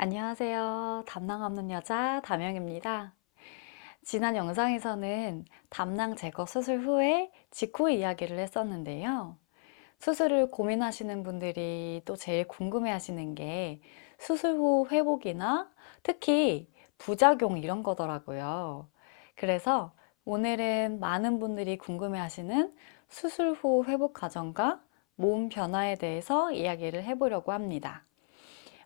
안녕하세요. 담낭 없는 여자 담영입니다. 지난 영상에서는 담낭 제거 수술 후에 직후 이야기를 했었는데요. 수술을 고민하시는 분들이 또 제일 궁금해 하시는 게 수술 후 회복이나 특히 부작용 이런 거더라고요. 그래서 오늘은 많은 분들이 궁금해 하시는 수술 후 회복 과정과 몸 변화에 대해서 이야기를 해보려고 합니다.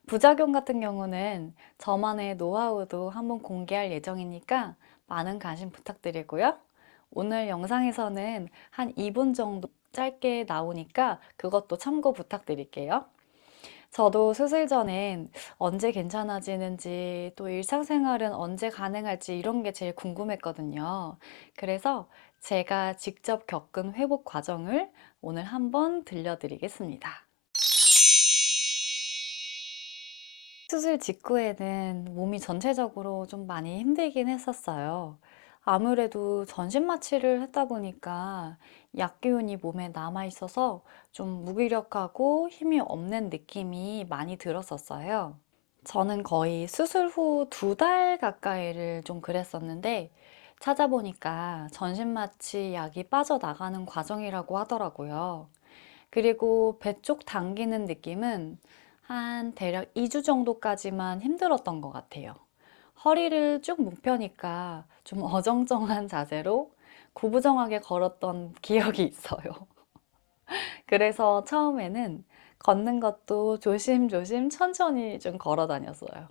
부작용 같은 경우는 저만의 노하우도 한번 공개할 예정이니까 많은 관심 부탁드리고요. 오늘 영상에서는 한 2분 정도 짧게 나오니까 그것도 참고 부탁드릴게요. 저도 수술 전엔 언제 괜찮아지는지 또 일상생활은 언제 가능할지 이런 게 제일 궁금했거든요. 그래서 제가 직접 겪은 회복 과정을 오늘 한번 들려드리겠습니다. 수술 직후에는 몸이 전체적으로 좀 많이 힘들긴 했었어요. 아무래도 전신 마취를 했다 보니까 약 기운이 몸에 남아 있어서 좀 무기력하고 힘이 없는 느낌이 많이 들었었어요. 저는 거의 수술 후 2달 가까이를 좀 그랬었는데 찾아보니까 전신 마취 약이 빠져나가는 과정이라고 하더라고요. 그리고 배 쪽 당기는 느낌은 한 대략 2주 정도까지만 힘들었던 것 같아요. 허리를 쭉 묶여니까 좀 어정쩡한 자세로 구부정하게 걸었던 기억이 있어요. 그래서 처음에는 걷는 것도 조심조심 천천히 좀 걸어 다녔어요.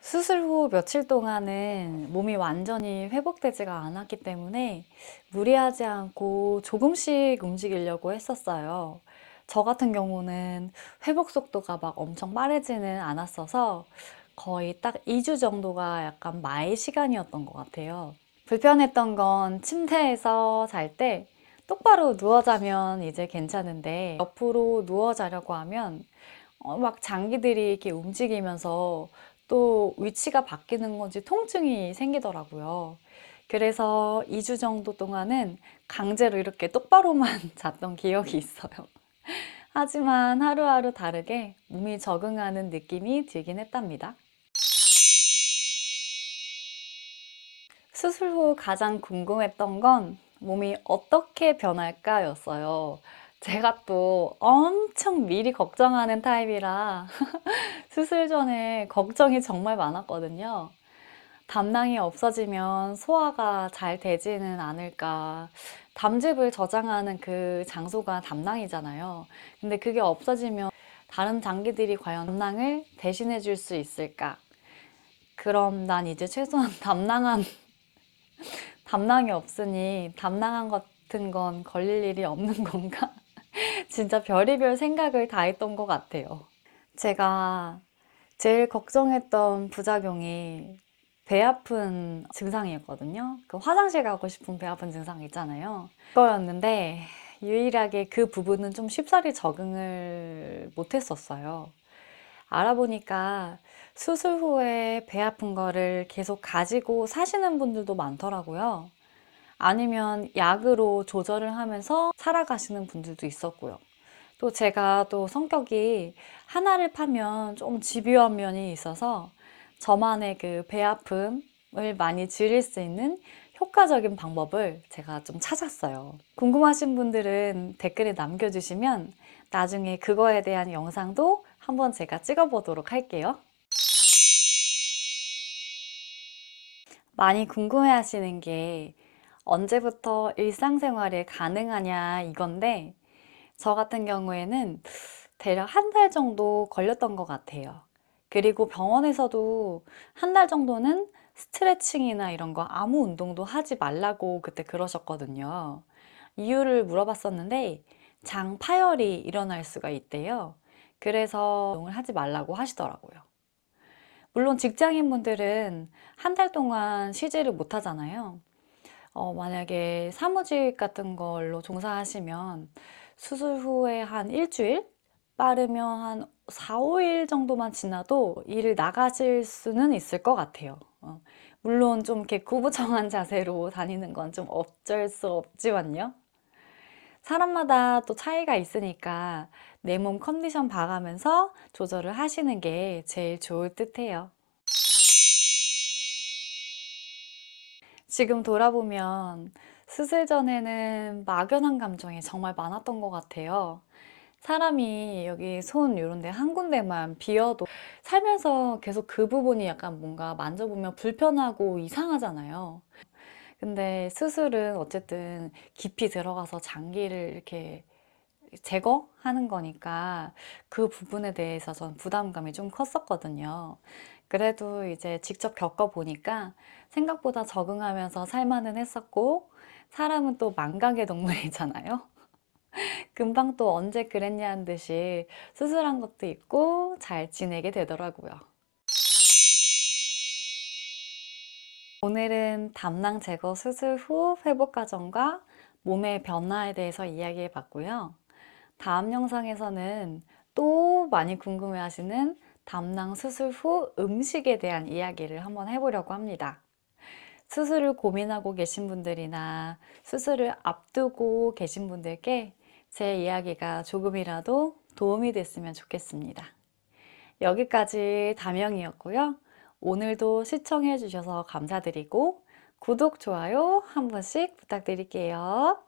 수술 후 며칠 동안은 몸이 완전히 회복되지가 않았기 때문에 무리하지 않고 조금씩 움직이려고 했었어요. 저 같은 경우는 회복 속도가 막 엄청 빠르지는 않았어서 거의 딱 2주 정도가 약간 마의 시간이었던 것 같아요. 불편했던 건 침대에서 잘 때 똑바로 누워 자면 이제 괜찮은데 옆으로 누워 자려고 하면 막 장기들이 이렇게 움직이면서 또 위치가 바뀌는 건지 통증이 생기더라고요. 그래서 2주 정도 동안은 강제로 이렇게 똑바로만 잤던 기억이 있어요. 하지만 하루하루 다르게 몸이 적응하는 느낌이 들긴 했답니다. 수술 후 가장 궁금했던 건 몸이 어떻게 변할까였어요. 제가 또 엄청 미리 걱정하는 타입이라 수술 전에 걱정이 정말 많았거든요. 담낭이 없어지면 소화가 잘 되지는 않을까. 담즙을 저장하는 그 장소가 담낭이잖아요. 근데 그게 없어지면 다른 장기들이 과연 담낭을 대신해 줄 수 있을까? 그럼 난 이제 최소한 담낭이 없으니 담낭한 같은 건 걸릴 일이 없는 건가? 진짜 별의별 생각을 다 했던 것 같아요. 제가 제일 걱정했던 부작용이 배 아픈 증상이었거든요. 그 화장실 가고 싶은 배 아픈 증상 있잖아요. 그거였는데 유일하게 그 부분은 좀 쉽사리 적응을 못했었어요. 알아보니까 수술 후에 배 아픈 거를 계속 가지고 사시는 분들도 많더라고요. 아니면 약으로 조절을 하면서 살아가시는 분들도 있었고요. 또 제가 또 성격이 하나를 파면 좀 집요한 면이 있어서 저만의 그 배 아픔을 많이 줄일 수 있는 효과적인 방법을 제가 좀 찾았어요. 궁금하신 분들은 댓글에 남겨주시면 나중에 그거에 대한 영상도 한번 제가 찍어보도록 할게요. 많이 궁금해 하시는 게 언제부터 일상생활이 가능하냐 이건데 저 같은 경우에는 대략 한 달 정도 걸렸던 것 같아요. 그리고 병원에서도 한 달 정도는 스트레칭이나 이런 거 아무 운동도 하지 말라고 그때 그러셨거든요. 이유를 물어봤었는데 장 파열이 일어날 수가 있대요. 그래서 운동을 하지 말라고 하시더라고요. 물론 직장인분들은 한 달 동안 쉬지를 못하잖아요. 만약에 사무직 같은 걸로 종사하시면 수술 후에 한 일주일? 빠르면 한 4, 5일 정도만 지나도 일을 나가실 수는 있을 것 같아요. 물론 좀 이렇게 구부정한 자세로 다니는 건 좀 어쩔 수 없지만요. 사람마다 또 차이가 있으니까 내 몸 컨디션 봐가면서 조절을 하시는 게 제일 좋을 듯해요. 지금 돌아보면 수술 전에는 막연한 감정이 정말 많았던 것 같아요. 사람이 여기 손 이런 데 한 군데만 비어도 살면서 계속 그 부분이 약간 뭔가 만져보면 불편하고 이상하잖아요. 근데 수술은 어쨌든 깊이 들어가서 장기를 이렇게 제거하는 거니까 그 부분에 대해서 전 부담감이 좀 컸었거든요. 그래도 이제 직접 겪어보니까 생각보다 적응하면서 살만은 했었고, 사람은 또 만각의 동물이잖아요. 금방 또 언제 그랬냐는 듯이 수술한 것도 있고 잘 지내게 되더라고요. 오늘은 담낭 제거 수술 후 회복 과정과 몸의 변화에 대해서 이야기해 봤고요. 다음 영상에서는 또 많이 궁금해 하시는 담낭 수술 후 음식에 대한 이야기를 한번 해보려고 합니다. 수술을 고민하고 계신 분들이나 수술을 앞두고 계신 분들께 제 이야기가 조금이라도 도움이 됐으면 좋겠습니다. 여기까지 담영이었고요. 오늘도 시청해 주셔서 감사드리고 구독, 좋아요 한 번씩 부탁드릴게요.